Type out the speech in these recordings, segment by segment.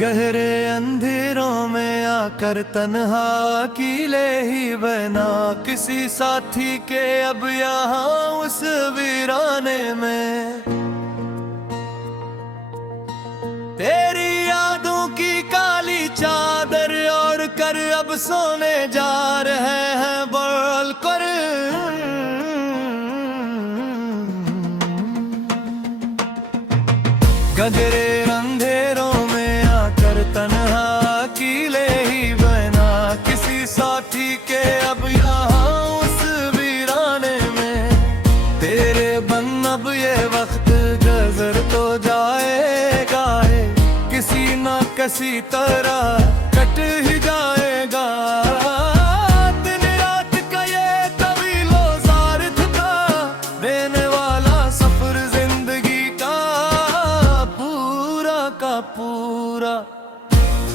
गहरे अंधेरों में आकर तन्हा अकेले ही बना, किसी साथी के अब यहाँ उस वीराने में। तेरी यादों की काली चादर ओढ़ कर अब सोने जा रहे हैं बोल कर। गहरे अंधेरों में आकर तन्हा अकेले ही बना, किसी साथी के अब यहाँ उस वीराने में। तेरे बन अब ये वक्त गुजर तो जाएगा, किसी न किसी तरह कट ही जाएगा। दिन रात का ये तवीलो जार थका देने वाला सफर जिंदगी का पूरा।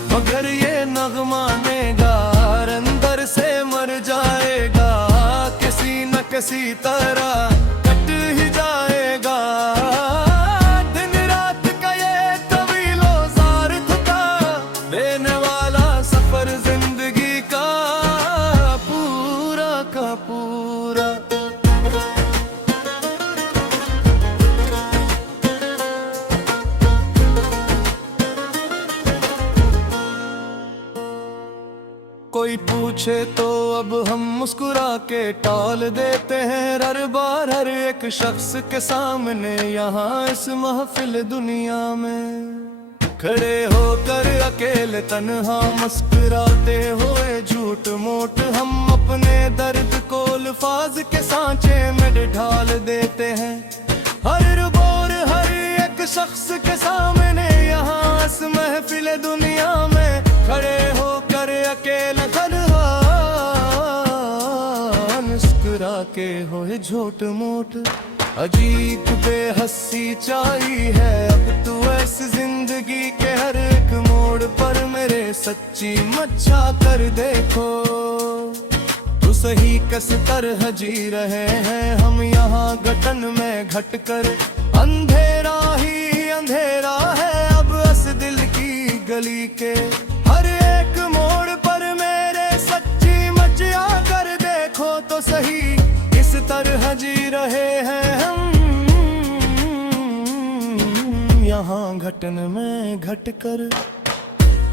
मगर ये नगमा नेगार अंदर से मर जाएगा, किसी न किसी तरह कट ही जाएगा। दिन रात का ये तवीलो जार थका देने वाला सफर जिंदगी का पूरा। कोई पूछे तो अब हम मुस्कुरा के टाल देते हैं हर बार, हर एक शख्स के सामने यहाँ इस महफिल दुनिया में। खड़े होकर अकेले तन्हा मुस्कुराते हुए झूठ मूठ हम अपने दर्द को अल्फाज के सांचे में ढाल देते हैं। हर बोर हर एक शख्स के सामने यहाँ इस महफिल दुनिया में खड़े होकर अकेले तन्हा मुस्कुरा के होए झूठ मूठ। अजीब बेहसी चाहिए है अब तू इस जिंदगी के हर एक मोड़ पर मेरे सच्ची मच्छा कर देखो। तू सही किस तरह जी रहे हैं हम यहाँ घटन में घट कर। अंधेरा ही अंधेरा है अब इस दिल की गली के हर एक मोड़ पर मेरे सच्ची मचिया कर देखो तो सही, इस तरह जी रहे हैं हम यहाँ घटन में घट कर।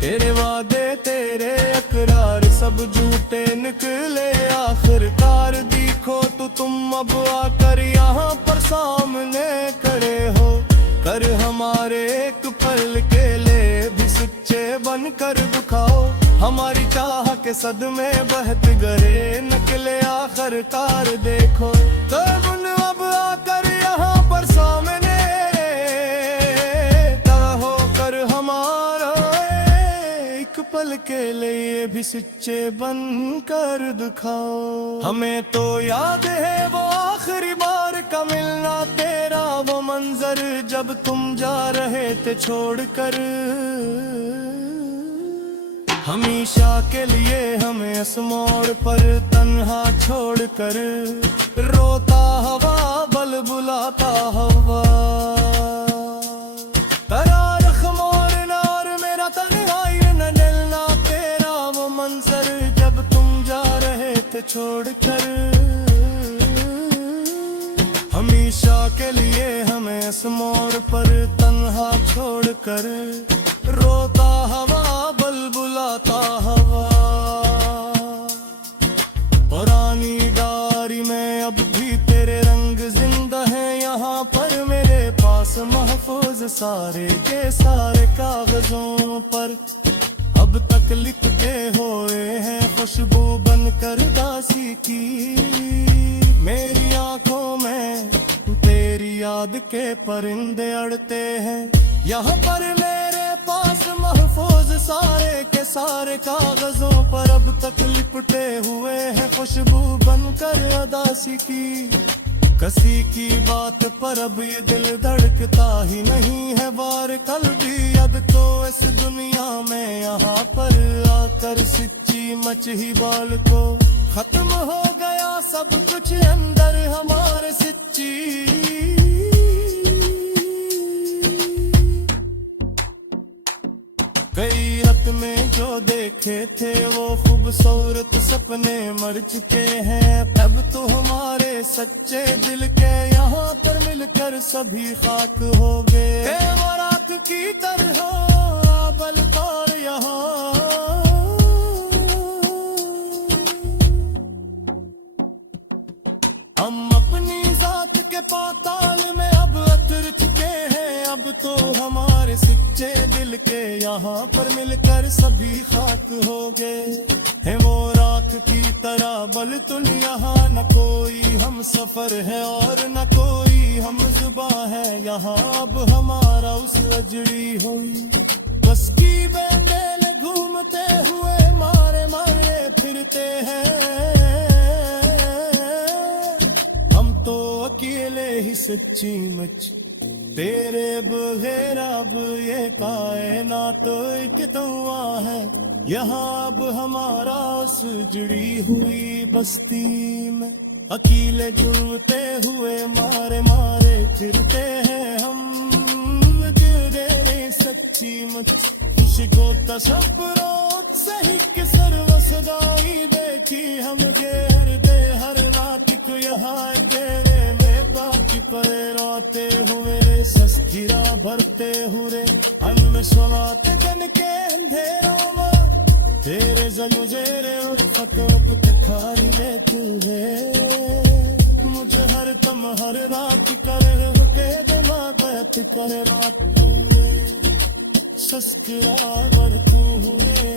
तेरे वादे तेरे अकरार सब झूठे निकले आखिरकार, देखो तो तुम अब आकर यहाँ पर सामने खड़े हो। कर हमारे एक पल के लिए भी सच्चे बनकर दिखाओ, हमारी चाह के सदमे बहत गए निकले आखिरकार देखो। तो अब आकर यहाँ पर सामने हो कर हमारा एक पल के लिए भी सच्चे बनकर दिखाओ। हमें तो याद है वो आखिरी बार का मिलना तेरा वो मंजर जब तुम जा रहे थे छोड़कर। हमेशा के लिए हमें इस मोड़ पर तन्हा छोड़कर, रोता हवा बल बुलाता हवा। तरारख मोड़ना और मेरा तन्हाई न जलना तेरा वो मंजर जब तुम जा रहे थे छोड़कर। हमेशा के लिए हमें इस मोड़ पर तन्हा छोड़कर, रोता हवा बल बुलाता हवा। पुरानी डायरी में अब भी तेरे रंग जिंदा है यहाँ पर मेरे पास महफूज सारे के सारे कागजों पर। अब तक लिखते हुए हैं खुशबू बनकर दासी की, मेरी आंखों में तेरी याद के परिंदे अड़ते हैं। यहाँ पर मेरे पास महफूज सारे के सारे कागजों पर अब तक लिपटे हुए हैं खुशबू बनकर अदासी की। किसी की बात पर अब ये दिल धड़कता ही नहीं है वार कल भी। अब तो इस दुनिया में यहाँ पर आकर सच्ची मच ही बाल को खत्म हो गया सब कुछ अंदर हमारे सच्ची। गई रात में जो देखे थे वो खूबसूरत सपने मर चुके हैं। अब तो हमारे सच्चे दिल के यहाँ पर मिलकर सभी खाक हो गए। वो रात की तरह बलतार यहाँ हम अपनी जात के पाताल में अब उतर चुके हैं। अब तो हमारे सच्चे दिल के यहाँ पर मिलकर सभी खाक हो गए हैं। वो रात की तरह बलतुल यहाँ न कोई हम सफर है और न कोई हम जुबां है यहाँ। अब हमारा उस अजड़ी हुई बस की बेबेल घूमते हुए मारे मारे फिरते हैं। हम तो अकेले ही सच्ची मुझ तेरे बगैर अब ये कायनात तो एक दुआ है यहाँ। अब हमारा उस जुड़ी हुई बस्ती में अकेले घूमते हुए मारे मारे फिरते हैं हम। तेरे सच्ची मुझ खुशी को तसब्बुरों सही के सर्वसदाई देखी हम घेर दे हर रात को यहाँ तेरे में बाकी परे रोते हुए सस्किरा भरते हुए हम सुनाते दिन के अंधेरों में तेरे जनु जेरे उल्फत खारी लेते हुए मुझे हर तम हर रात कर के दिमाग कर रात सस्किरा भरते हुए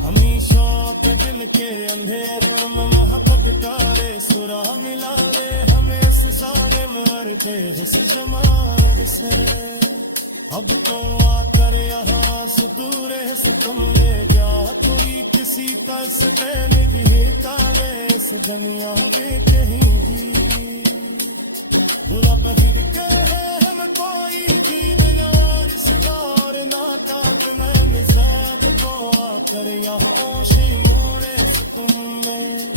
हमेशा के दिल के अंधेरों में मोहब्बत का रे सुरा मिला रे हमें इस सारे में मरते इस जमाने से। अब तो आकर यहाँ सुतूरे सुकून ले जा कोई किसी का सटैन भी तारे इस दुनिया के कहीं भी बुरा बहिर के है हम कोई जीव और इस दौर नाकाब में मिजाब को आकर यहाँ से मोरे सुकून में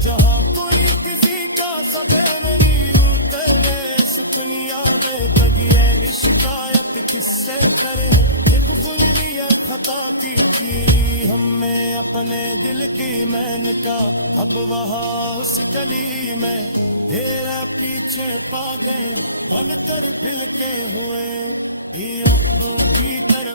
जहाँ कोई किसी का सदे नहीं उतरे इस दुनिया में तगी है शिकायत किससे करे। एक बुलिया खता की हमें अपने दिल की मैन का अब वहाँ उस गली में तेरा पीछे पा गए बन कर दिल के हुए भीतर